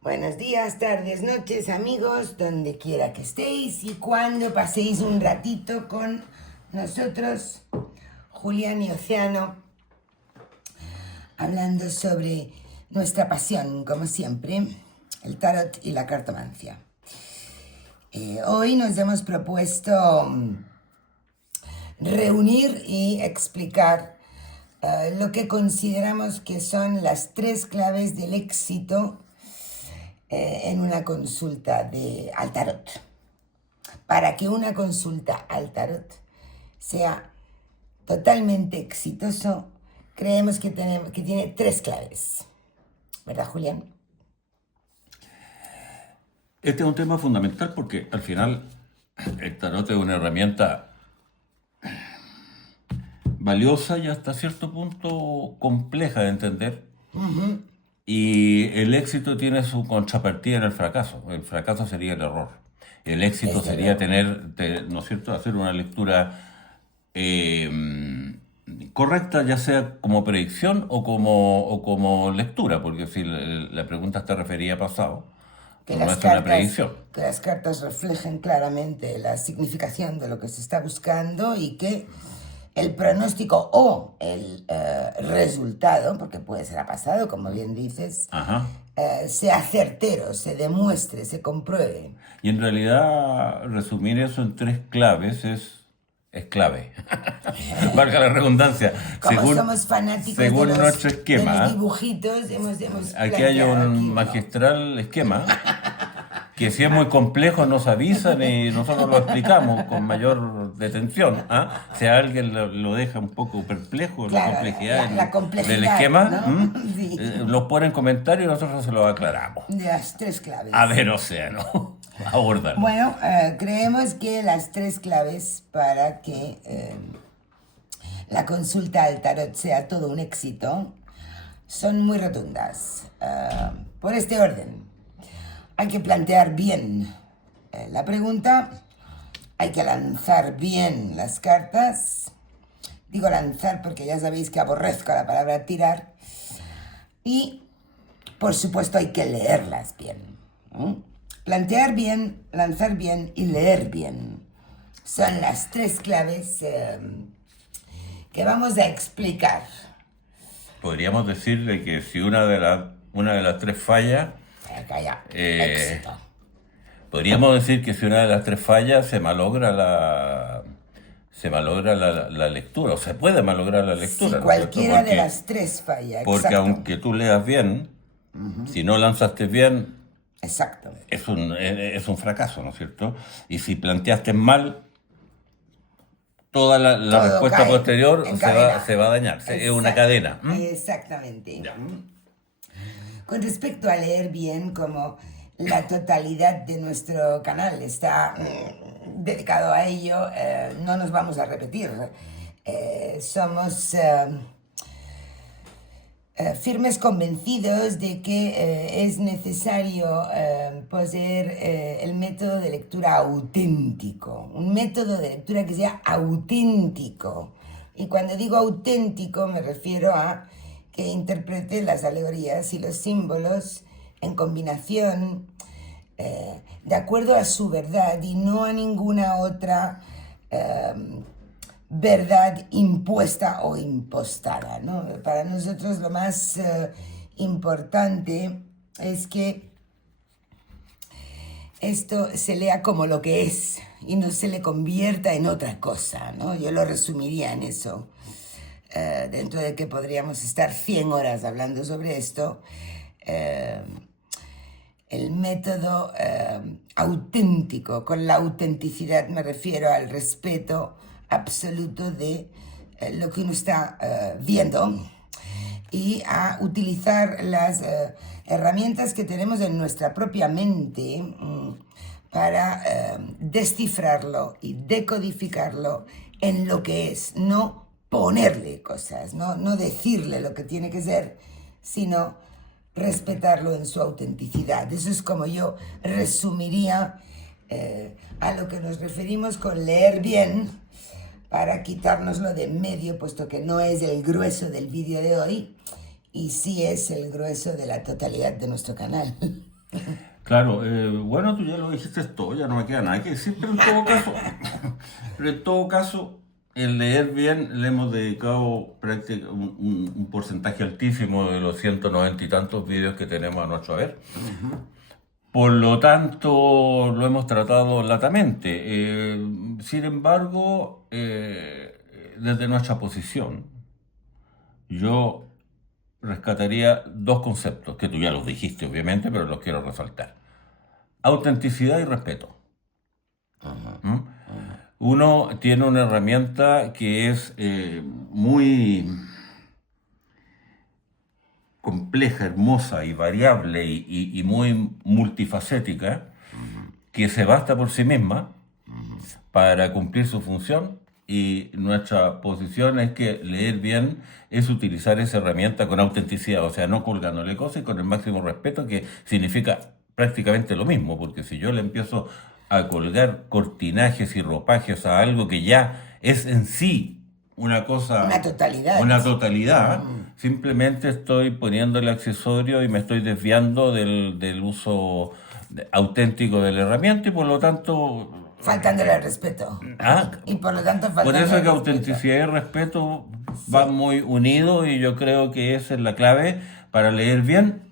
Buenos días, tardes, noches, amigos, donde quiera que estéis y cuando paséis un ratito con nosotros, Julián y Océano, hablando sobre nuestra pasión, como siempre, el tarot y la cartomancia. Hoy nos hemos propuesto reunir y explicar lo que consideramos que son las 3 claves del éxito en una consulta al tarot. Para que una consulta al tarot sea totalmente exitoso, creemos que tiene 3 claves. ¿Verdad, Julián? Este es un tema fundamental porque al final el tarot es una herramienta valiosa y hasta cierto punto compleja de entender. Y el éxito tiene su contrapartida en el fracaso. El fracaso sería el error. El éxito sería ¿no es cierto?, hacer una lectura correcta, ya sea como predicción o como lectura, porque si la pregunta está referida a pasado, que no es una predicción. Que las cartas reflejen claramente la significación de lo que se está buscando y que el pronóstico o el resultado, porque puede ser a pasado, como bien dices, sea certero, se demuestre, se compruebe. Y en realidad resumir eso en 3 claves es clave. Valga la redundancia. Como somos fanáticos según de nuestro esquema, de los dibujitos, hemos aquí hay un magistral esquema que si es muy complejo nos avisan y nosotros lo explicamos con mayor detención. Si a alguien lo deja un poco perplejo, claro, la complejidad del esquema, ¿no? Sí. Lo pone en comentarios y nosotros se lo aclaramos. Las 3 claves. A ver, Océano, abordarlo. Bueno, creemos que las 3 claves para que la consulta al tarot sea todo un éxito son muy rotundas. Por este orden. Hay que plantear bien la pregunta, hay que lanzar bien las cartas. Digo lanzar porque ya sabéis que aborrezco la palabra tirar. Y, por supuesto, hay que leerlas bien. Plantear bien, lanzar bien y leer bien. Son las 3 claves que vamos a explicar. Podríamos decirle que si una de las 3 falla, éxito. Podríamos decir que si una de las 3 falla, se malogra la lectura, o se puede malograr la lectura. Si cualquiera de las 3 falla. Porque exacto, aunque tú leas bien, si no lanzaste bien, exacto, es un fracaso, ¿no es cierto? Y si planteaste mal, toda la respuesta posterior se va a dañar. Es una cadena. Exactamente. Con respecto a leer bien, como la totalidad de nuestro canal está dedicado a ello, no nos vamos a repetir. Somos firmes convencidos de que es necesario poseer el método de lectura auténtico, un método de lectura que sea auténtico. Y cuando digo auténtico me refiero a que interprete las alegorías y los símbolos en combinación de acuerdo a su verdad y no a ninguna otra verdad impuesta o impostada, ¿no? Para nosotros lo más importante es que esto se lea como lo que es y no se le convierta en otra cosa, ¿no? Yo lo resumiría en eso. Dentro de que podríamos estar 100 horas hablando sobre esto, el método auténtico, con la autenticidad me refiero al respeto absoluto de lo que uno está viendo y a utilizar las herramientas que tenemos en nuestra propia mente para descifrarlo y decodificarlo en lo que es, no ponerle cosas, no decirle lo que tiene que ser, sino respetarlo en su autenticidad. Eso es como yo resumiría a lo que nos referimos con leer bien, para quitárnoslo de en medio, puesto que no es el grueso del vídeo de hoy y sí es el grueso de la totalidad de nuestro canal. Claro, bueno, tú ya lo dijiste todo, ya no me queda nada que decir, pero en todo caso, pero en todo caso, el leer bien le hemos dedicado un porcentaje altísimo de los 190 y tantos vídeos que tenemos a nuestro haber. Por lo tanto, lo hemos tratado latamente. Sin embargo, desde nuestra posición, yo rescataría dos conceptos, que tú ya los dijiste, obviamente, pero los quiero resaltar. Autenticidad y respeto. ¿Mm? Uno tiene una herramienta que es muy compleja, hermosa y variable y muy multifacética, que se basta por sí misma para cumplir su función, y nuestra posición es que leer bien es utilizar esa herramienta con autenticidad, o sea, no colgándole cosas y con el máximo respeto, que significa prácticamente lo mismo, porque si yo le empiezo a colgar cortinajes y ropajes a algo que ya es en sí una Una cosa, totalidad. una totalidad, simplemente estoy poniendo el accesorio y me estoy desviando del uso auténtico de la herramienta, y por lo tanto, Faltándole al respeto. ah, Y por lo tanto, por faltándole eso es al que respeto. autenticidad y respeto van Sí. muy unidos, y yo creo que esa es la clave para leer bien,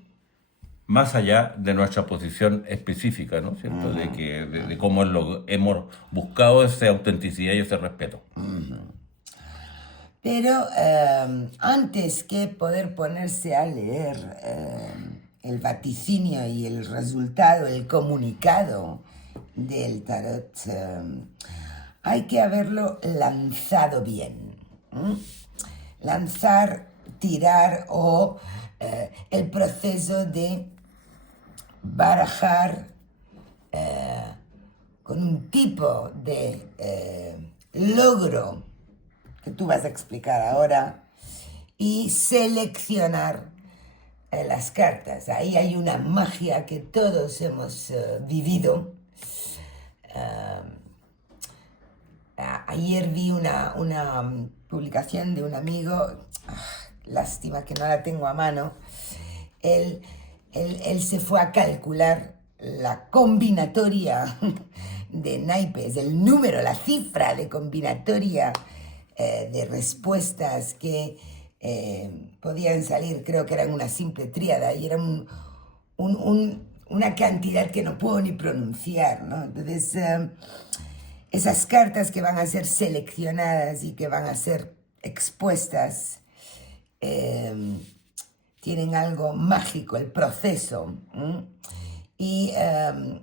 más allá de nuestra posición específica, ¿no es cierto? De cómo hemos buscado esa autenticidad y ese respeto. Pero antes que poder ponerse a leer el vaticinio y el resultado, el comunicado del tarot, hay que haberlo lanzado bien. ¿M? Lanzar, tirar o el proceso de barajar con un tipo de logro que tú vas a explicar ahora, y seleccionar las cartas. Ahí hay una magia que todos hemos vivido. Ayer vi una publicación de un amigo, lástima que no la tengo a mano. Él se fue a calcular la combinatoria de naipes, el número, la cifra de combinatoria de respuestas que podían salir. Creo que eran una simple tríada, y era una cantidad que no puedo ni pronunciar, ¿no? Entonces, esas cartas que van a ser seleccionadas y que van a ser expuestas tienen algo mágico, el proceso. Y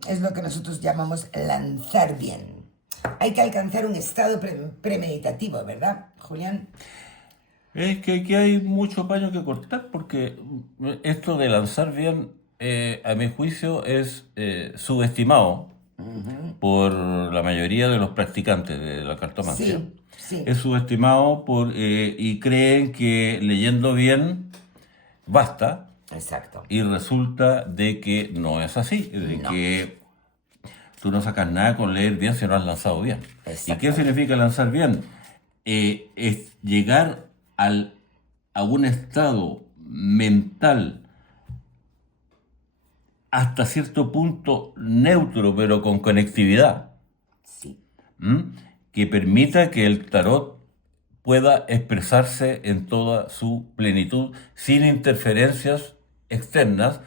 es lo que nosotros llamamos lanzar bien. Hay que alcanzar un estado premeditativo, ¿verdad, Julián? Es que aquí hay mucho paño que cortar, porque esto de lanzar bien, a mi juicio, es subestimado por la mayoría de los practicantes de la cartomancia. Sí, sí, Es subestimado y creen que leyendo bien basta, exacto. y resulta de que no es así, de No, que tú no sacas nada con leer bien si no has lanzado bien. ¿Y qué exactamente. significa lanzar bien? Es llegar a un estado mental hasta cierto punto neutro, pero con conectividad, Sí, ¿m? Que permita que el tarot pueda expresarse en toda su plenitud, sin interferencias externas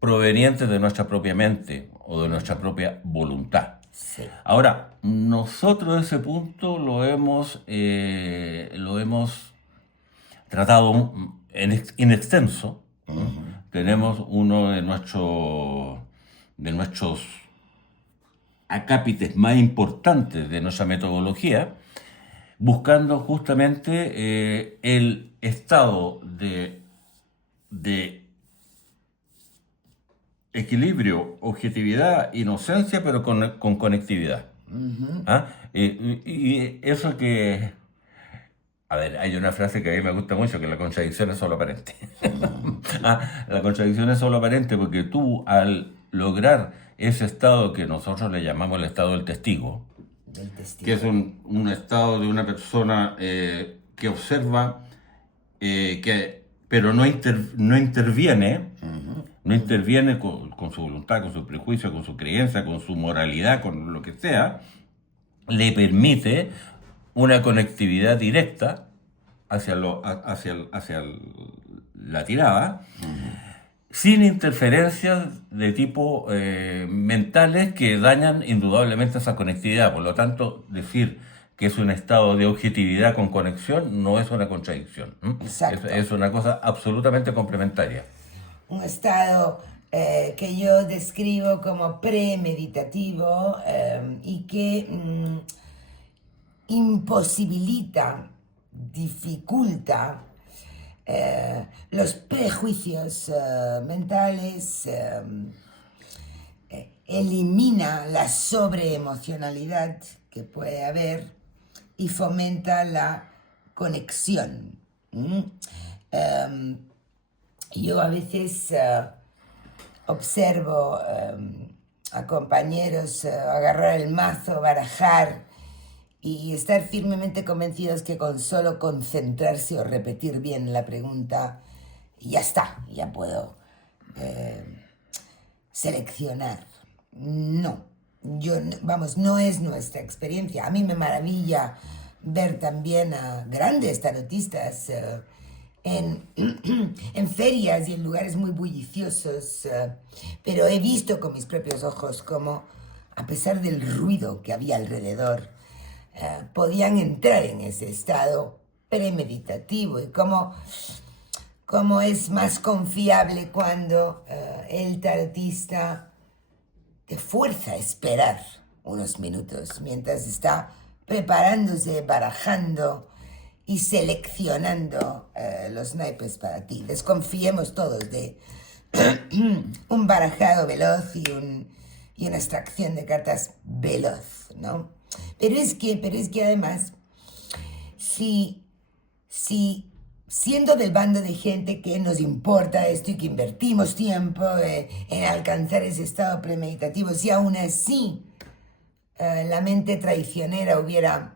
provenientes de nuestra propia mente o de nuestra propia voluntad. sí. Ahora, nosotros ese punto lo hemos tratado en extenso. ¿No? Tenemos uno de nuestros acápites más importantes de nuestra metodología, buscando justamente el estado de equilibrio, objetividad, inocencia, pero con conectividad. ¿Ah? Y eso que... A ver, hay una frase que a mí me gusta mucho, que la contradicción es solo aparente. La contradicción es solo aparente porque tú, al lograr ese estado que nosotros le llamamos el estado del testigo, Del que es testigo. un estado de una persona que observa, pero no interviene, no interviene con su voluntad, con su prejuicio, con su creencia, con su moralidad, con lo que sea, le permite una conectividad directa hacia la tirada, sin interferencias de tipo mentales que dañan indudablemente esa conectividad. Por lo tanto, decir que es un estado de objetividad con conexión no es una contradicción. Exacto. Es una cosa absolutamente complementaria. Un estado que yo describo como premeditativo y que imposibilita, dificulta los prejuicios mentales, elimina la sobreemocionalidad que puede haber y fomenta la conexión. Yo a veces observo a compañeros agarrar el mazo, barajar y estar firmemente convencidos que con solo concentrarse o repetir bien la pregunta, ya está, ya puedo seleccionar. No, no es nuestra experiencia. A mí me maravilla ver también a grandes tarotistas en ferias y en lugares muy bulliciosos, pero he visto con mis propios ojos cómo, a pesar del ruido que había alrededor, podían entrar en ese estado premeditativo y cómo es más confiable cuando el tarotista te fuerza a esperar unos minutos mientras está preparándose, barajando y seleccionando los naipes para ti. Desconfiemos todos de un barajado veloz y una extracción de cartas veloz, ¿no? Pero es que además, si siendo del bando de gente que nos importa esto y que invertimos tiempo en alcanzar ese estado premeditativo, si aún así la mente traicionera hubiera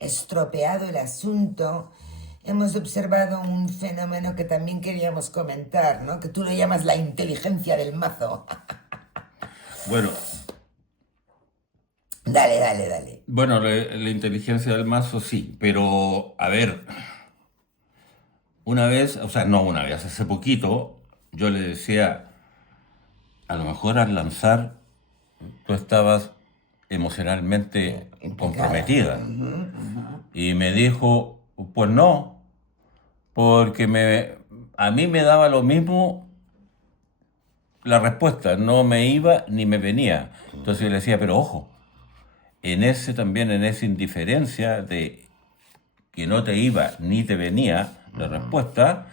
estropeado el asunto, hemos observado un fenómeno que también queríamos comentar, ¿no? Que tú lo llamas la inteligencia del mazo. Bueno. Dale. Bueno, la inteligencia del mazo sí, pero a ver, hace poquito yo le decía, a lo mejor al lanzar tú estabas emocionalmente comprometida. Y me dijo, pues no, porque a mí me daba lo mismo la respuesta, no me iba ni me venía. Entonces yo le decía, pero ojo, en esa indiferencia de que no te iba ni te venía la respuesta,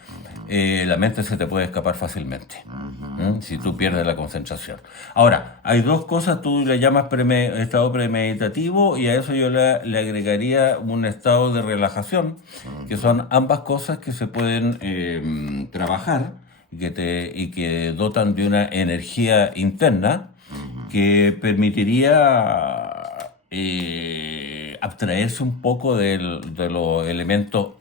la mente se te puede escapar fácilmente, si tú pierdes la concentración. Ahora, hay dos cosas, tú le llamas estado premeditativo y a eso yo le agregaría un estado de relajación, que son ambas cosas que se pueden trabajar y que dotan de una energía interna que permitiría abstraerse un poco de los elementos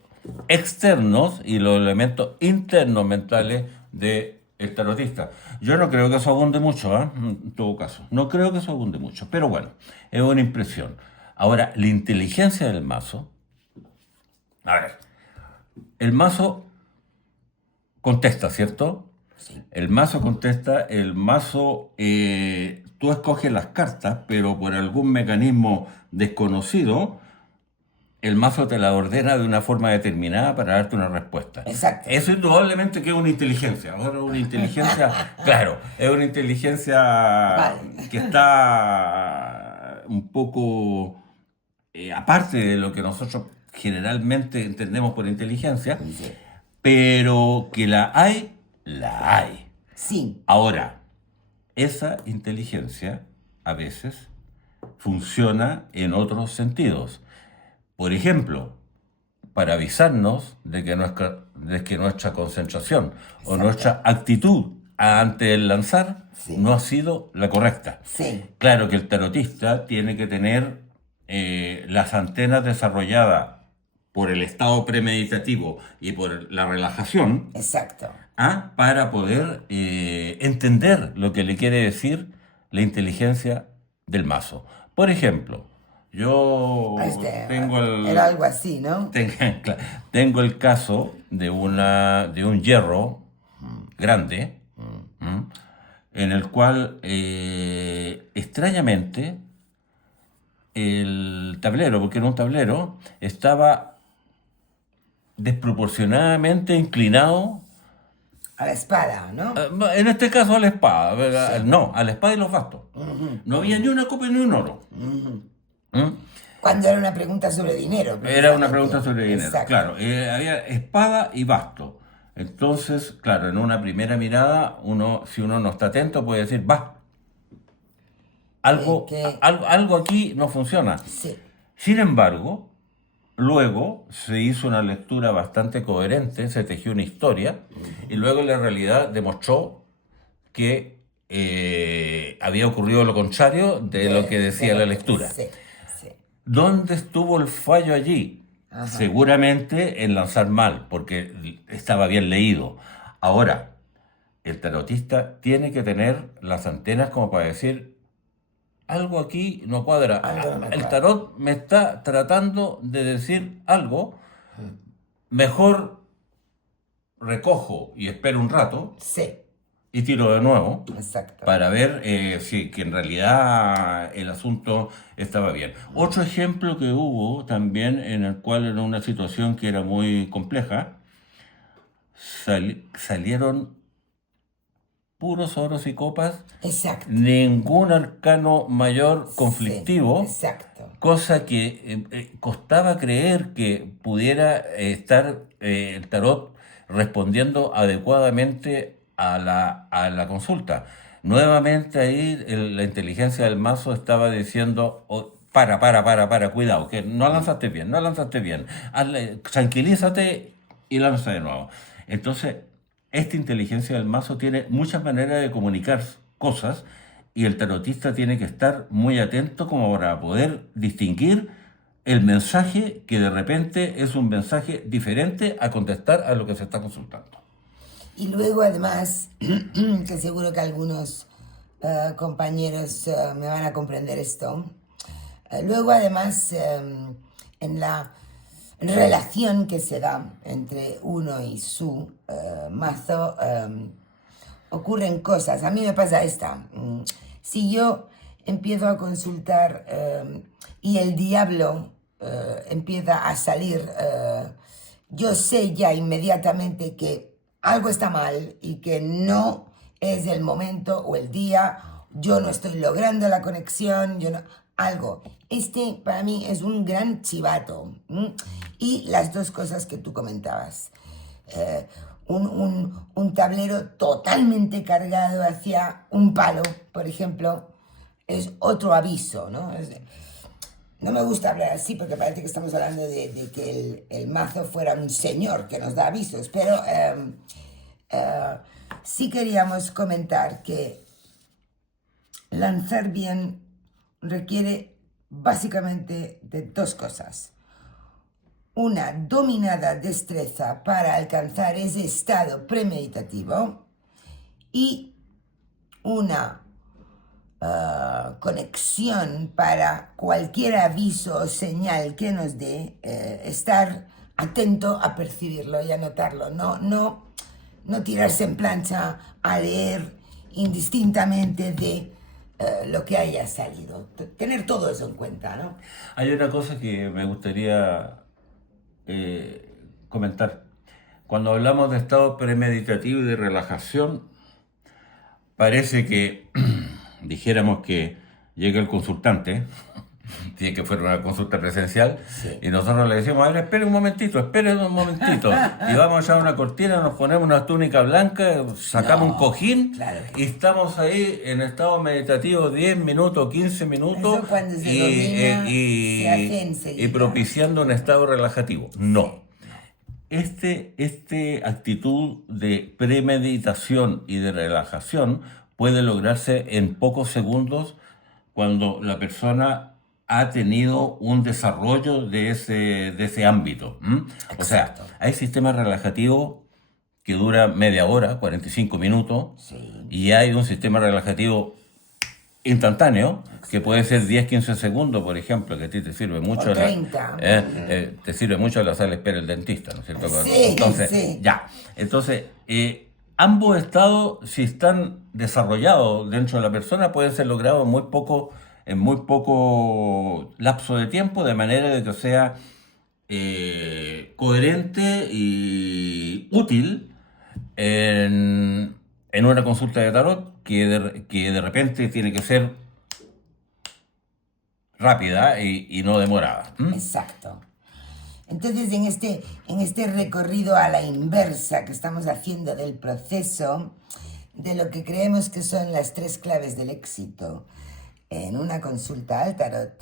externos y los elementos internos mentales del tarotista. Yo no creo que eso abunde mucho, en todo caso. No creo que eso abunde mucho, pero bueno, es una impresión. Ahora, la inteligencia del mazo. A ver, el mazo contesta, ¿cierto? Sí. El mazo contesta, tú escoges las cartas, pero por algún mecanismo desconocido, el mazo te la ordena de una forma determinada para darte una respuesta. Exacto. Eso indudablemente que es una inteligencia. Ahora una inteligencia, claro, es una inteligencia que está un poco aparte de lo que nosotros generalmente entendemos por inteligencia, Sí. pero que la hay. Sí. Ahora, esa inteligencia a veces funciona en otros sentidos. Por ejemplo, para avisarnos de que nuestra concentración o nuestra actitud ante el lanzar no ha sido la correcta. Sí. Claro que el tarotista tiene que tener las antenas desarrolladas por el estado premeditativo y por la relajación, Exacto. para poder entender lo que le quiere decir la inteligencia del mazo. Por ejemplo, yo tengo Era algo así, ¿no? tengo el caso de un hierro grande, ¿m? En el cual extrañamente el tablero, porque era un tablero, estaba desproporcionadamente inclinado. A la espada, ¿no? En este caso a la espada, ¿verdad? Sí. No, a la espada y los bastos. No había ni una copa ni un oro. ¿Mm? Cuando era una pregunta sobre dinero. Era una precisamente. pregunta sobre dinero, Exacto. claro. Había espada y basto. Entonces, claro, en una primera mirada, si uno no está atento, puede decir, algo, Que- algo aquí no funciona. Sí. Sin embargo, luego se hizo una lectura bastante coherente, se tejió una historia, y luego la realidad demostró que había ocurrido lo contrario de lo que decía la lectura. Sí, sí. ¿Dónde estuvo el fallo allí? Ajá. Seguramente en lanzar mal, porque estaba bien leído. Ahora, el tarotista tiene que tener las antenas como para decir, algo aquí no cuadra. Algo no me El cuadra. tarot me está tratando de decir algo, mejor recojo y espero un rato Sí, y tiro de nuevo exacto. para ver si que en realidad el asunto estaba bien. Otro ejemplo que hubo también en el cual en una situación que era muy compleja, salieron puros oros y copas, Exacto. ningún arcano mayor conflictivo, Sí, exacto. cosa que costaba creer que pudiera estar el tarot respondiendo adecuadamente a la consulta. Nuevamente ahí la inteligencia del mazo estaba diciendo, "Oh, cuidado, que no lanzaste bien, no lanzaste bien, tranquilízate y lanza de nuevo". Entonces, esta inteligencia del mazo tiene muchas maneras de comunicar cosas y el tarotista tiene que estar muy atento como para poder distinguir el mensaje que de repente es un mensaje diferente a contestar a lo que se está consultando. Y luego además, que seguro que algunos compañeros me van a comprender esto, luego además en la relación que se da entre uno y su mazo ocurren cosas. A mí me pasa esta. Si yo empiezo a consultar y el diablo empieza a salir, yo sé ya inmediatamente que algo está mal y que no es el momento o el día, yo no estoy logrando la conexión, yo no, algo. Este para mí es un gran chivato. Y las dos cosas que tú comentabas. Un tablero totalmente cargado hacia un palo, por ejemplo, es otro aviso, ¿no? No me gusta hablar así porque parece que estamos hablando de que el mazo fuera un señor que nos da avisos, pero sí queríamos comentar que lanzar bien requiere básicamente de dos cosas. Una dominada destreza para alcanzar ese estado premeditativo y una conexión para cualquier aviso o señal que nos dé, estar atento a percibirlo y a notarlo, no tirarse en plancha a leer indistintamente de lo que haya salido, tener todo eso en cuenta, ¿no? Hay una cosa que me gustaría comentar. Cuando hablamos de estado premeditativo y de relajación, parece que dijéramos que llega el consultante, tiene que fuera una consulta presencial, Sí. y nosotros le decimos, a ver, espere un momentito, y vamos a echar una cortina, nos ponemos una túnica blanca, sacamos No, un cojín, claro que y estamos ahí en estado meditativo 10 minutos, 15 minutos, Eso cuando se domina, se hace y enseguida. propiciando un estado relajativo. No. Este actitud de premeditación y de relajación puede lograrse en pocos segundos cuando la persona ha tenido un desarrollo de ese ámbito. O sea, Exacto. hay sistemas relajativos que dura media hora, 45 minutos, Sí. y hay un sistema relajativo instantáneo, que puede ser 10-15 segundos, por ejemplo, que a ti te sirve O mucho, 30. te sirve mucho en la sala de espera del dentista, ¿no es cierto? Sí, Entonces, sí. ya. Entonces, ambos estados, si están desarrollados dentro de la persona, pueden ser logrados en muy poco lapso de tiempo, de manera de que sea coherente y útil en una consulta de tarot que de repente tiene que ser rápida y no demorada. Exacto. Entonces, en este recorrido a la inversa que estamos haciendo del proceso, de lo que creemos que son las 3 claves del éxito en una consulta al tarot,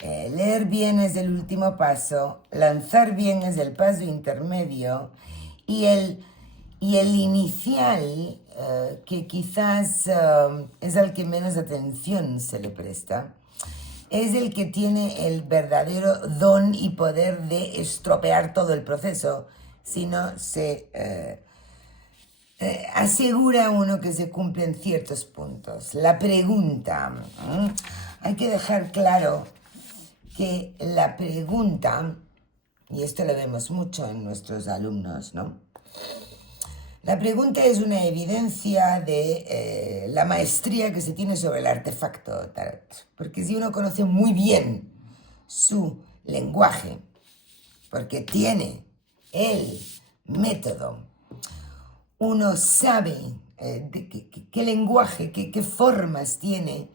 leer bien es el último paso, lanzar bien es el paso intermedio y el inicial, que quizás es al que menos atención se le presta, es el que tiene el verdadero don y poder de estropear todo el proceso, si no se asegura uno que se cumplen ciertos puntos. La pregunta, hay que dejar claro que la pregunta, y esto lo vemos mucho en nuestros alumnos, ¿no? La pregunta es una evidencia de la maestría que se tiene sobre el artefacto tarot. Porque si uno conoce muy bien su lenguaje, porque tiene el método, uno sabe qué lenguaje, qué formas tiene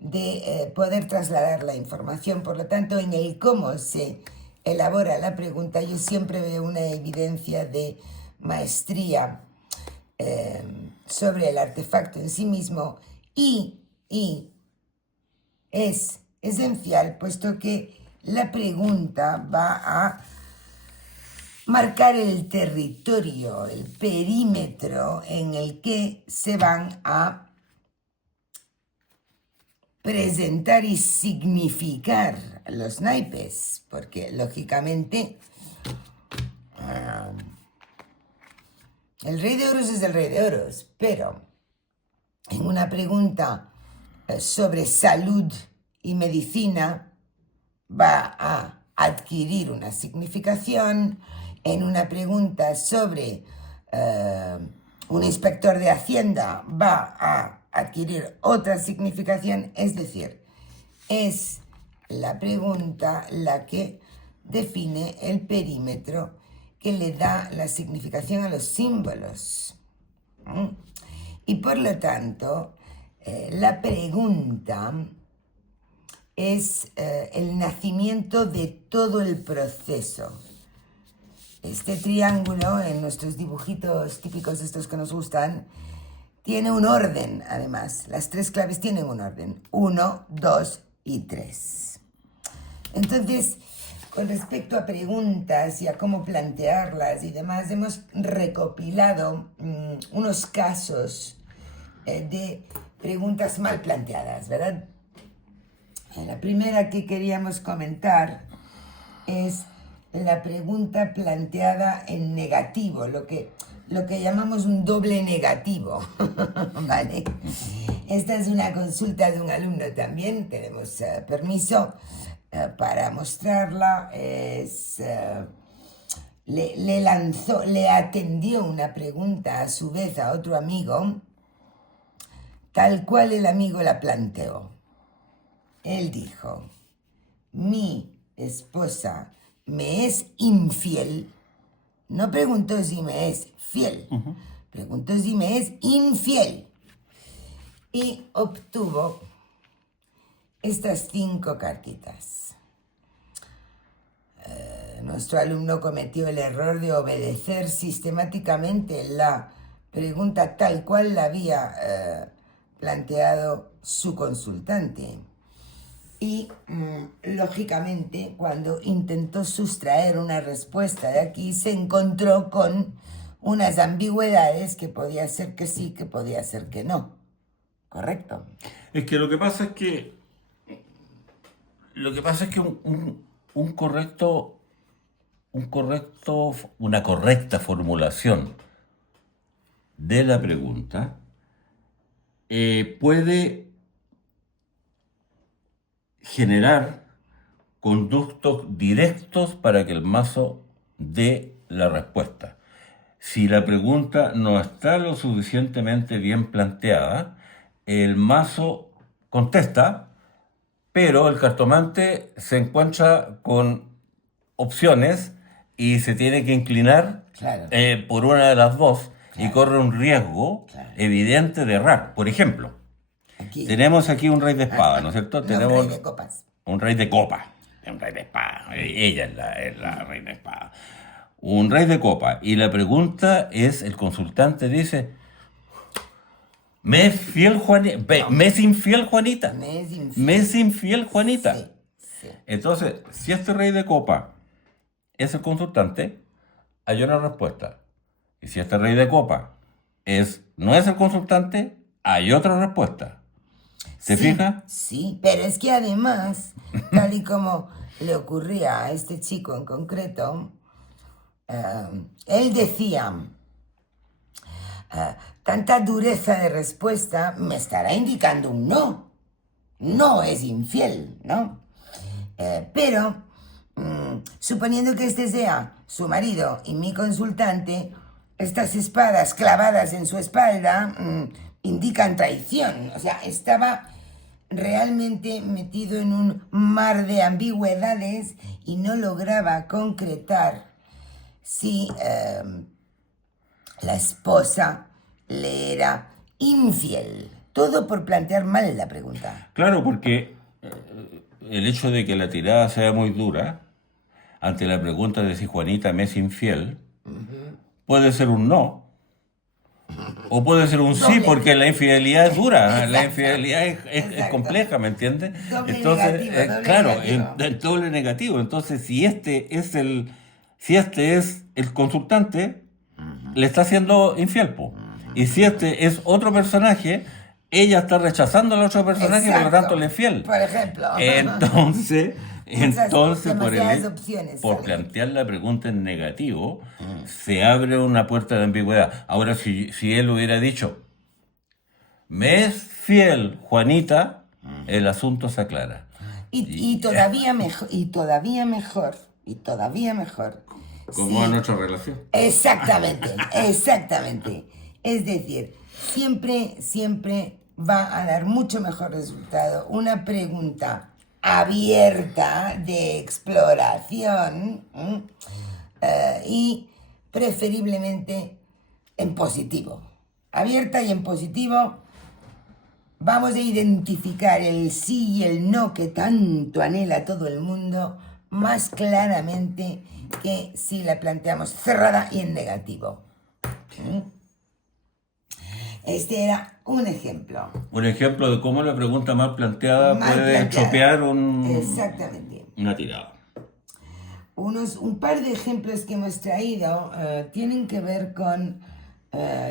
de poder trasladar la información. Por lo tanto, en el cómo se elabora la pregunta, yo siempre veo una evidencia de maestría sobre el artefacto en sí mismo y es esencial, puesto que la pregunta va a marcar el territorio, el perímetro en el que se van a presentar y significar los naipes, porque lógicamente el rey de oros es el rey de oros, pero en una pregunta sobre salud y medicina va a adquirir una significación. En una pregunta sobre un inspector de Hacienda va a adquirir otra significación. Es decir, es la pregunta la que define el perímetro que le da la significación a los símbolos. Y por lo tanto, la pregunta es el nacimiento de todo el proceso. Este triángulo, en nuestros dibujitos típicos estos que nos gustan, tiene un orden, además. Las 3 claves tienen un orden. 1, 2 y 3. Entonces, con respecto a preguntas y a cómo plantearlas y demás, hemos recopilado unos casos de preguntas mal planteadas, ¿verdad? La primera que queríamos comentar es la pregunta planteada en negativo, lo que llamamos un doble negativo, ¿vale? Esta es una consulta de un alumno también, tenemos permiso para mostrarla. Le atendió una pregunta a su vez a otro amigo, tal cual el amigo la planteó. Él dijo: mi esposa me es infiel. No preguntó si me es fiel, preguntó si me es infiel. Y obtuvo estas 5 cartitas. Nuestro alumno cometió el error de obedecer sistemáticamente la pregunta tal cual la había planteado su consultante. Y lógicamente, cuando intentó sustraer una respuesta de aquí, se encontró con unas ambigüedades que podía ser que sí, que podía ser que no. ¿Correcto? Es que lo que pasa es que Lo que pasa es que una correcta formulación de la pregunta puede generar conductos directos para que el mazo dé la respuesta. Si la pregunta no está lo suficientemente bien planteada, el mazo contesta, pero el cartomante se encuentra con opciones y se tiene que inclinar Claro. por una de las dos y Claro. corre un riesgo Claro. evidente de errar. Por ejemplo, Aquí. tenemos aquí un rey de espada, ¿no es cierto? No, Tenemos rey de copas. un rey de copa, un rey de espada. Ella es la reina de espada. Un rey de copa. Y la pregunta es, el consultante dice, ¿me es infiel Juanita? ¿Me es infiel Juanita? Me es infiel. ¿Me es infiel Juanita? Sí, sí. Entonces, si este rey de copa es el consultante, hay una respuesta. Y si este rey de copa no es el consultante, hay otra respuesta. ¿Se Sí, fija? sí, pero es que además, tal y como le ocurría a este chico en concreto, él decía, tanta dureza de respuesta me estará indicando un no. No es infiel, ¿no? Pero, suponiendo que este sea su marido y mi consultante, estas espadas clavadas en su espalda indican traición. O sea, estaba realmente metido en un mar de ambigüedades y no lograba concretar si la esposa le era infiel. Todo por plantear mal la pregunta. Claro, porque el hecho de que la tirada sea muy dura, ante la pregunta de si Juanita me es infiel, puede ser un no, o puede ser un sí, Doble. porque la infidelidad es dura, la Exacto. infidelidad es Exacto. compleja, ¿me entiendes? Doble Entonces, negativo, doble claro, negativo. en doble negativo. Entonces, si este es el consultante, le está haciendo infiel, po. Y si este es otro personaje, ella está rechazando al otro personaje, por lo Exacto. tanto le es fiel. Por ejemplo. Entonces, demasiadas opciones por salen. plantear la pregunta en negativo, se abre una puerta de ambigüedad. Ahora, si él hubiera dicho, ¿me es fiel Juanita? El asunto se aclara. Y todavía mejor, Como sí, es nuestra relación. exactamente, exactamente. Es decir, siempre va a dar mucho mejor resultado una pregunta abierta de exploración y preferiblemente en positivo. Abierta y en positivo vamos a identificar el sí y el no que tanto anhela todo el mundo más claramente que si la planteamos cerrada y en negativo. Este era un ejemplo. Un ejemplo de cómo la pregunta mal planteada Mal puede planteada. chopear Exactamente. una tirada. Un par de ejemplos que hemos traído tienen que ver con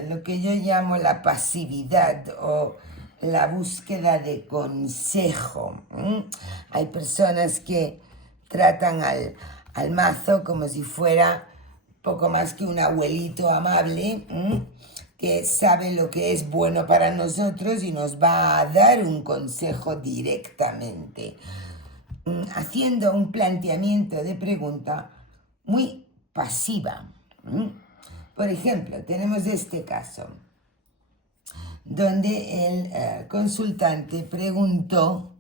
lo que yo llamo la pasividad o la búsqueda de consejo. Hay personas que tratan al mazo como si fuera poco más que un abuelito amable que sabe lo que es bueno para nosotros y nos va a dar un consejo directamente, haciendo un planteamiento de pregunta muy pasiva. Por ejemplo, tenemos este caso, donde el consultante preguntó,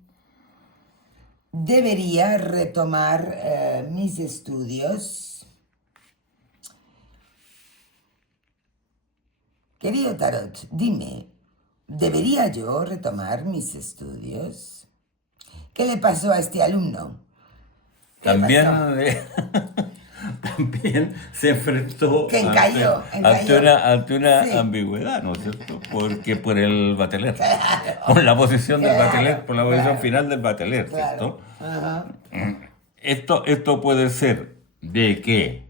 ¿debería retomar mis estudios? Querido Tarot, dime, ¿debería yo retomar mis estudios? ¿Qué le pasó a este alumno? También se enfrentó Que encalló. ante una Sí. ambigüedad, ¿no es cierto? Porque por el bateler, por la posición del bateler, por la posición final del bateler, ¿cierto? Ajá. Esto puede ser de que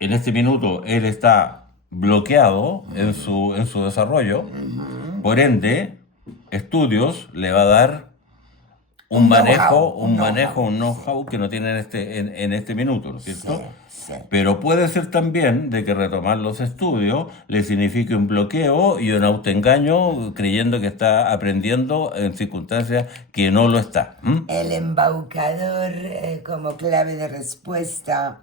en este minuto él está bloqueado en su desarrollo, por ende, estudios le va a dar un know-how, manejo, un know-how que no tiene en este minuto, ¿no es cierto? Sí. Pero puede ser también de que retomar los estudios le signifique un bloqueo y un autoengaño creyendo que está aprendiendo en circunstancias que no lo está. El embaucador como clave de respuesta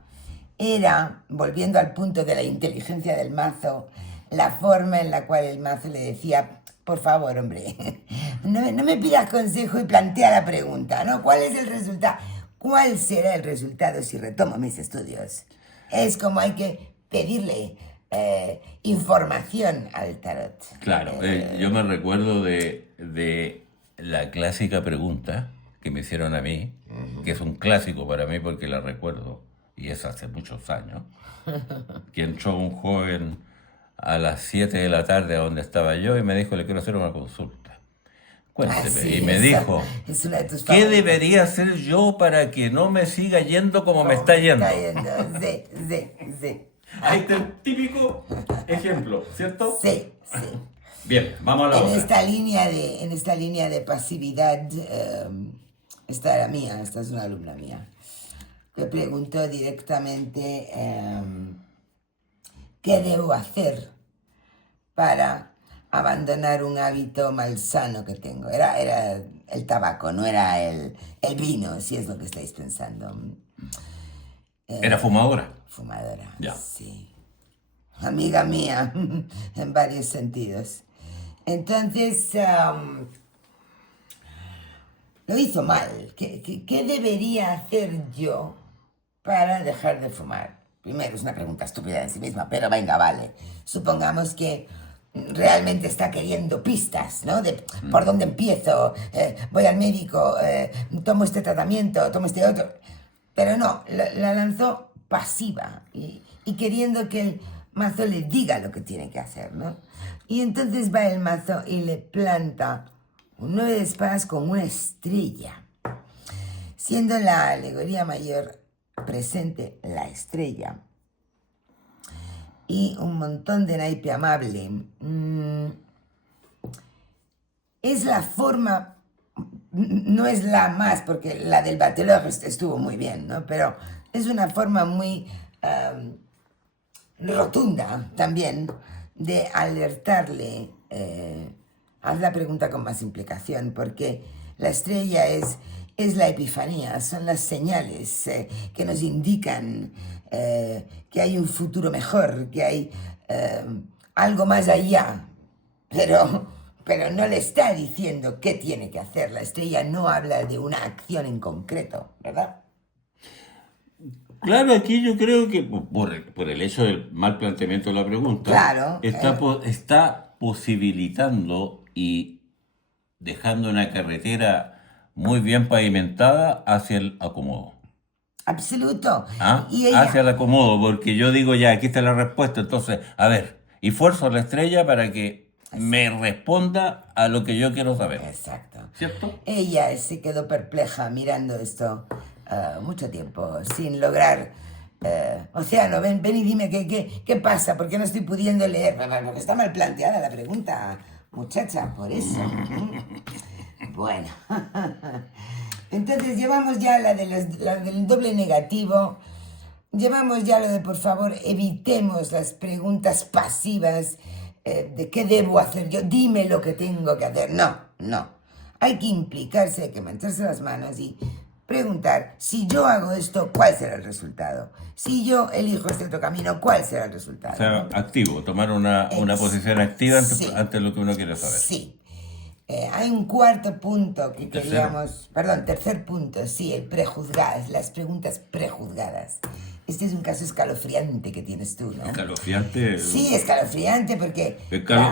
era, volviendo al punto de la inteligencia del mazo, la forma en la cual el mazo le decía, por favor, hombre, no me pidas consejo y plantea la pregunta, ¿no? ¿Cuál es el resultado? ¿Cuál será el resultado si retomo mis estudios? Es como hay que pedirle información al tarot. Claro, yo me recuerdo de la clásica pregunta que me hicieron a mí, que es un clásico para mí porque la recuerdo, y es hace muchos años, que entró un joven a las 7 de la tarde a donde estaba yo y me dijo, le quiero hacer una consulta. Cuénteme. Sí, Y me dijo, es una de tus ¿qué favoritas. debería hacer yo para que no me siga yendo como me está yendo? Sí. Ahí está el típico ejemplo, ¿cierto? Sí. Bien, vamos a la otra. En esta línea de pasividad, esta era mía, esta es una alumna mía, que preguntó directamente qué debo hacer para abandonar un hábito malsano que tengo. Era el tabaco, no era el vino, si es lo que estáis pensando. ¿Era fumadora? Fumadora, Ya. sí. Amiga mía, en varios sentidos. Entonces, lo hizo mal. ¿Qué debería hacer yo para dejar de fumar? Primero, es una pregunta estúpida en sí misma, pero venga, vale. Supongamos que realmente está queriendo pistas, ¿no? De por dónde empiezo, voy al médico, tomo este tratamiento, tomo este otro. Pero no, la lanzó pasiva y queriendo que el mazo le diga lo que tiene que hacer, ¿no? Y entonces va el mazo y le planta un 9 de espadas con una estrella, siendo la alegoría mayor presente la estrella y un montón de naipe amable. Es la forma, no es la más, porque la del bateleur estuvo muy bien, ¿no? Pero es una forma muy rotunda también de alertarle. Haz la pregunta con más implicación, porque la estrella es la epifanía, son las señales que nos indican que hay un futuro mejor, que hay algo más allá, pero no le está diciendo qué tiene que hacer. La estrella no habla de una acción en concreto, ¿verdad? Claro, aquí yo creo que por el hecho del mal planteamiento de la pregunta, Claro, está posibilitando y dejando una carretera muy bien pavimentada hacia el acomodo. absoluto. ¿Ah? Y ella, Hacia el acomodo, porque yo digo ya, aquí está la respuesta, entonces, a ver, y fuerzo a la estrella para que me responda a lo que yo quiero saber. exacto. ¿Cierto? Ella se quedó perpleja mirando esto mucho tiempo, sin lograr... Océano, ven y dime qué pasa, ¿por qué no estoy pudiendo leer? Porque está mal planteada la pregunta, muchacha, por eso. Bueno, entonces llevamos ya la del doble negativo, llevamos ya lo de por favor evitemos las preguntas pasivas de qué debo hacer yo, dime lo que tengo que hacer. No, hay que implicarse, hay que mancharse las manos y preguntar, si yo hago esto, ¿cuál será el resultado? Si yo elijo este otro camino, ¿cuál será el resultado? O sea, activo, tomar una posición activa ante lo que uno quiere saber. Sí. Hay un cuarto punto que ¿Tercero? queríamos... Perdón, tercer punto, sí, el prejuzgadas, las preguntas prejuzgadas. Este es un caso escalofriante que tienes tú, ¿no? Escalofriante. Sí, escalofriante porque...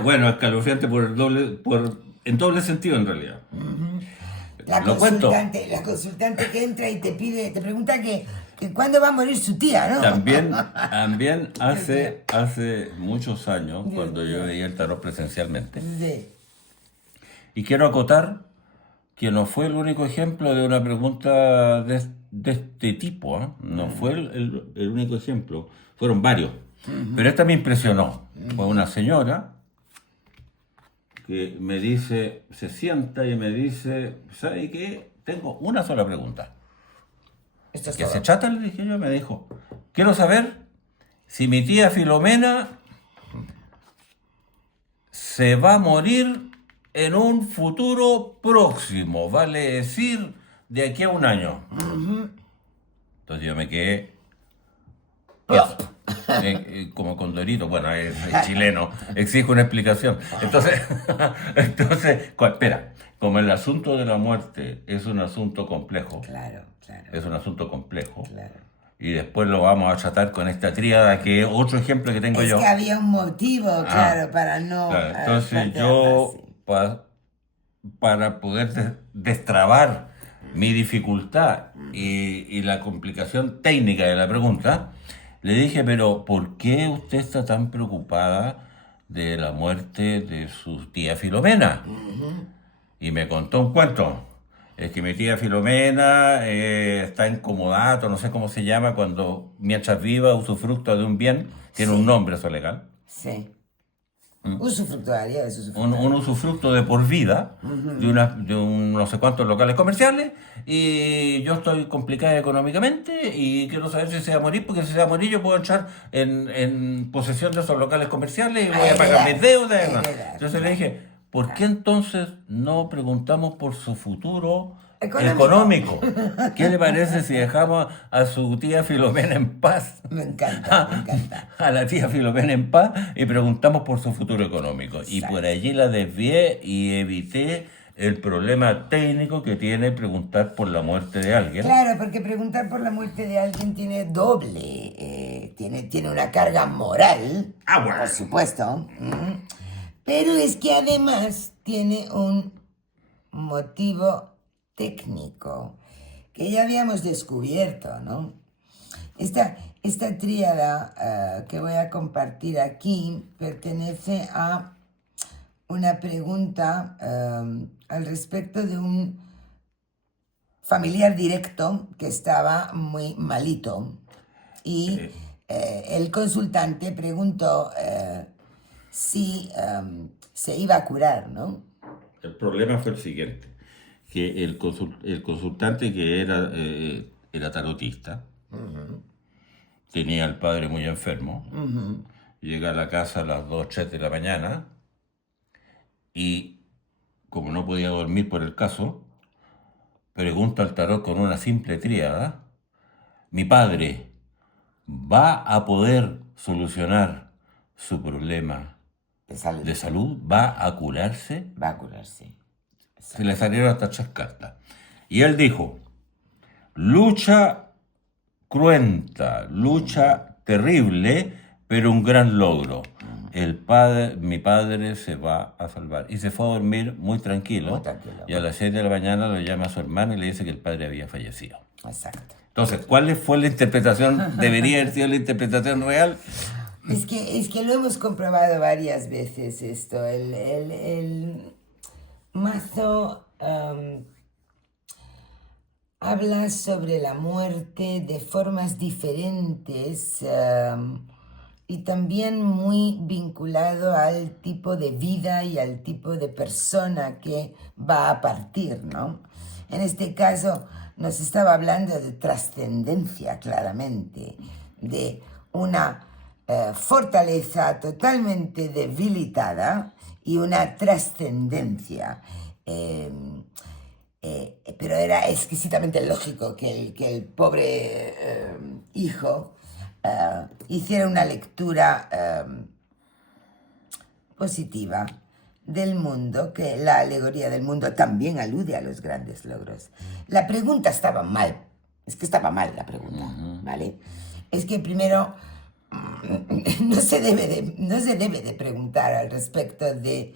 Bueno, escalofriante en doble sentido en realidad. La consultante que entra y te pregunta que cuándo va a morir su tía, ¿no? También hace muchos años, cuando yo veía el tarot presencialmente, Sí. y quiero acotar que no fue el único ejemplo de una pregunta de este tipo, ¿eh? No fue el único ejemplo, fueron varios. Pero esta me impresionó. Fue una señora que me dice, se sienta y me dice, ¿sabe qué? tengo una sola pregunta. Esto es ¿Que todo. se chata? Le dije yo, me dijo, quiero saber si mi tía Filomena se va a morir en un futuro próximo, vale decir, de aquí a un año. Entonces yo me quedé quieto, Plop. como Condorito, bueno, es chileno, exijo una explicación. Entonces, espera, como el asunto de la muerte es un asunto complejo, Claro, claro, es un asunto complejo, claro. y después lo vamos a tratar con esta tríada, que es otro ejemplo que tengo Es que yo. había un motivo, Ah, claro, para no claro, entonces plantearlo así. yo, para poder destrabar mi dificultad y la complicación técnica de la pregunta, le dije, pero ¿por qué usted está tan preocupada de la muerte de su tía Filomena? Y me contó un cuento. Es que mi tía Filomena está en comodato, no sé cómo se llama, cuando mientras viva usufructo de un bien, tiene un Sí, nombre eso legal. sí. Usufructuario, es Un usufructuario. usufructo de por vida de un no sé cuántos locales comerciales, y yo estoy complicada económicamente y quiero saber si se va a morir, porque si se va a morir yo puedo entrar en posesión de esos locales comerciales y A voy a pagar heredar, mis deudas a y demás. heredar, Entonces le claro. dije, ¿por qué entonces no preguntamos por su futuro Económico. económico? ¿Qué le parece si dejamos a su tía Filomena en paz? Me encanta, me encanta. A la tía Filomena en paz y preguntamos por su futuro económico. Y por Exacto. allí la desvié y evité el problema técnico que tiene preguntar por la muerte de alguien. Claro, porque preguntar por la muerte de alguien tiene doble, tiene una carga moral, Ah, bueno. por supuesto, pero es que además tiene un motivo técnico que ya habíamos descubierto, ¿no? Esta tríada que voy a compartir aquí pertenece a una pregunta al respecto de un familiar directo que estaba muy malito y el consultante preguntó si se iba a curar, ¿no? El problema fue el siguiente, que el consultante que era tarotista, tenía al padre muy enfermo, llega a la casa a las 2 3 de la mañana y como no podía dormir por el caso, pregunta al tarot con una simple tríada, mi padre va a poder solucionar su problema De salud. de salud, va a curarse. Va a curarse. Se le salieron hasta 3 cartas. Y él dijo, lucha cruenta, lucha terrible, pero un gran logro. Mi padre se va a salvar. Y se fue a dormir muy tranquilo. Muy tranquilo. Y a las 6 de la mañana lo llama a su hermano y le dice que el padre había fallecido. Exacto. Entonces, ¿cuál fue la interpretación? ¿Debería haber sido la interpretación real? Es que lo hemos comprobado varias veces esto. El mazo habla sobre la muerte de formas diferentes y también muy vinculado al tipo de vida y al tipo de persona que va a partir, ¿no? En este caso nos estaba hablando de trascendencia, claramente, de una fortaleza totalmente debilitada y una trascendencia. Pero era exquisitamente lógico que el pobre hijo hiciera una lectura positiva del mundo, que la alegoría del mundo también alude a los grandes logros. La pregunta estaba mal, es que estaba mal la pregunta, ¿vale? Es que primero no se debe de preguntar al respecto de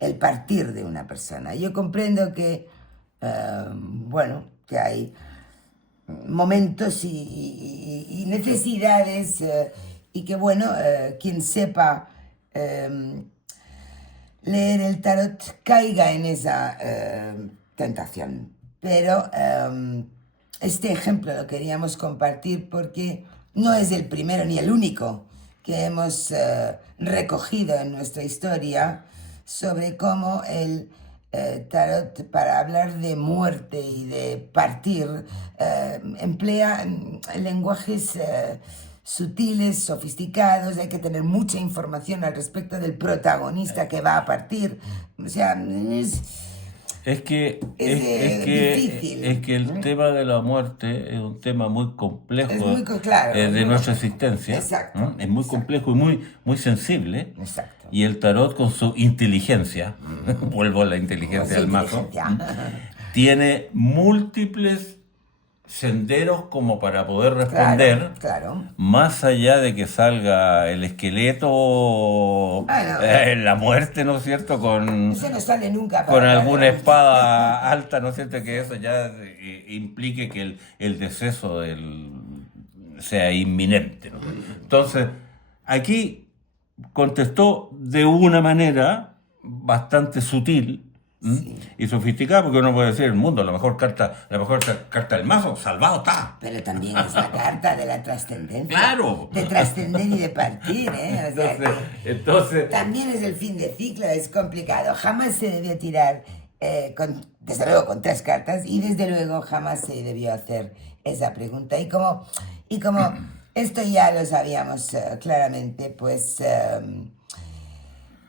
el partir de una persona. Yo comprendo que, bueno, que hay momentos y necesidades y que, bueno, quien sepa leer el tarot caiga en esa tentación. Pero este ejemplo lo queríamos compartir porque no es el primero ni el único que hemos recogido en nuestra historia sobre cómo el tarot para hablar de muerte y de partir emplea lenguajes sutiles, sofisticados, hay que tener mucha información al respecto del protagonista que va a partir. O sea, Es que, difícil. es que el tema de la muerte es un tema muy complejo Es muy claro, de nuestra existencia. Exacto. Es muy complejo y muy sensible. Exacto. Y el tarot con su inteligencia, vuelvo a la inteligencia del mazo, tiene múltiples senderos como para poder responder, Claro. más allá de que salga el esqueleto en la muerte, ¿no es cierto? Eso no sale nunca. Con alguna espada alta, ¿no es cierto? Que eso ya implique que el deceso sea inminente, ¿no? Entonces, aquí contestó de una manera bastante sutil. Sí. Y sofisticada, porque uno puede decir el mundo, la mejor carta del mazo, salvado está. Pero también es la carta de la trascendencia. ¡Claro! De trascender y de partir, ¿eh? O sea, entonces, también es el fin de ciclo, es complicado. Jamás se debió tirar, desde luego, con 3 cartas, y desde luego jamás se debió hacer esa pregunta. Y como esto ya lo sabíamos claramente, pues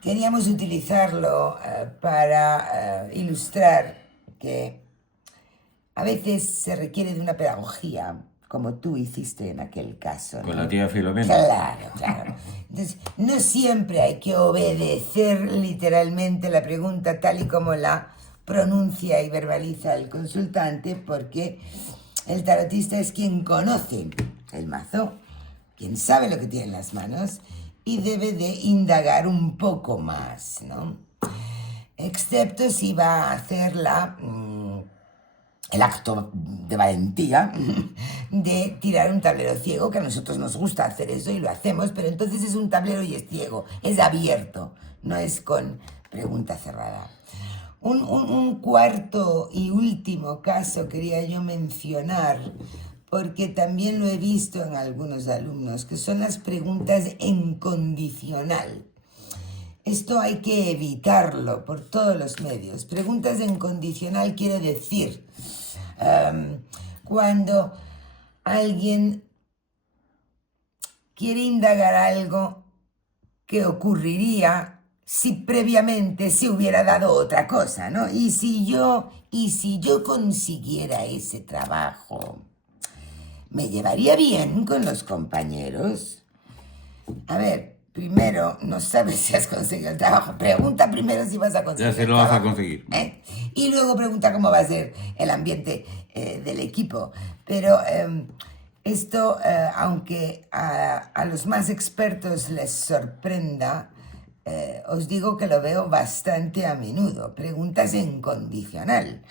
queríamos utilizarlo para ilustrar que a veces se requiere de una pedagogía, como tú hiciste en aquel caso, ¿no? Con la tía Filomena. Claro. Entonces, no siempre hay que obedecer literalmente la pregunta tal y como la pronuncia y verbaliza el consultante, porque el tarotista es quien conoce el mazo, quien sabe lo que tiene en las manos, y debe de indagar un poco más, ¿no? Excepto si va a hacer el acto de valentía de tirar un tablero ciego, que a nosotros nos gusta hacer eso y lo hacemos, pero entonces es un tablero y es ciego, es abierto, no es con pregunta cerrada. Un cuarto y último caso quería yo mencionar, porque también lo he visto en algunos alumnos, que son las preguntas en condicional. Esto hay que evitarlo por todos los medios. Preguntas en condicional quiere decir cuando alguien quiere indagar algo que ocurriría si previamente se hubiera dado otra cosa, ¿no? Y si yo consiguiera ese trabajo, ¿me llevaría bien con los compañeros? A ver, primero, no sabes si has conseguido el trabajo. Pregunta primero si vas a conseguir. Ya se lo vas a conseguir. Y luego pregunta cómo va a ser el ambiente del equipo. Pero esto, aunque a los más expertos les sorprenda, os digo que lo veo bastante a menudo. Preguntas en condicional.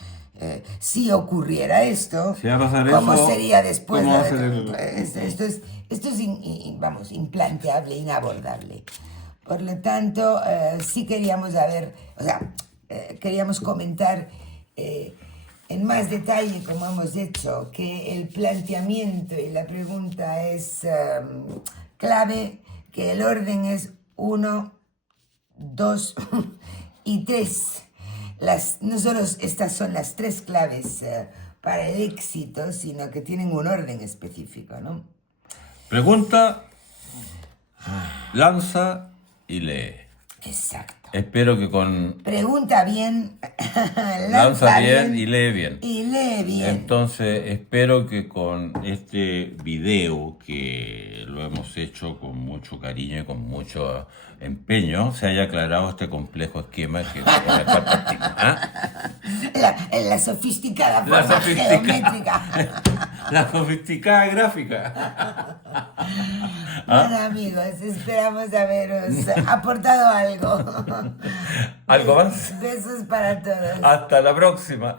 Si ocurriera esto, ¿cómo sería después? Esto es implanteable, inabordable. Por lo tanto, sí queríamos queríamos comentar en más detalle, como hemos hecho, que el planteamiento y la pregunta es clave, que el orden es 1, 2 y 3. No solo estas son las 3 claves para el éxito, sino que tienen un orden específico, ¿no? Pregunta, lanza y lee. Exacto. Espero que con... Pregunta bien, lanza bien y lee bien. Y lee bien. Entonces, espero que con este video, que lo hemos hecho con mucho cariño y con mucho empeño, se haya aclarado este complejo esquema que en el cual partimos. La sofisticada forma geométrica. La sofisticada gráfica. Bueno, amigos, esperamos haberos aportado algo. ¿Algo más? Besos para todos. Hasta la próxima.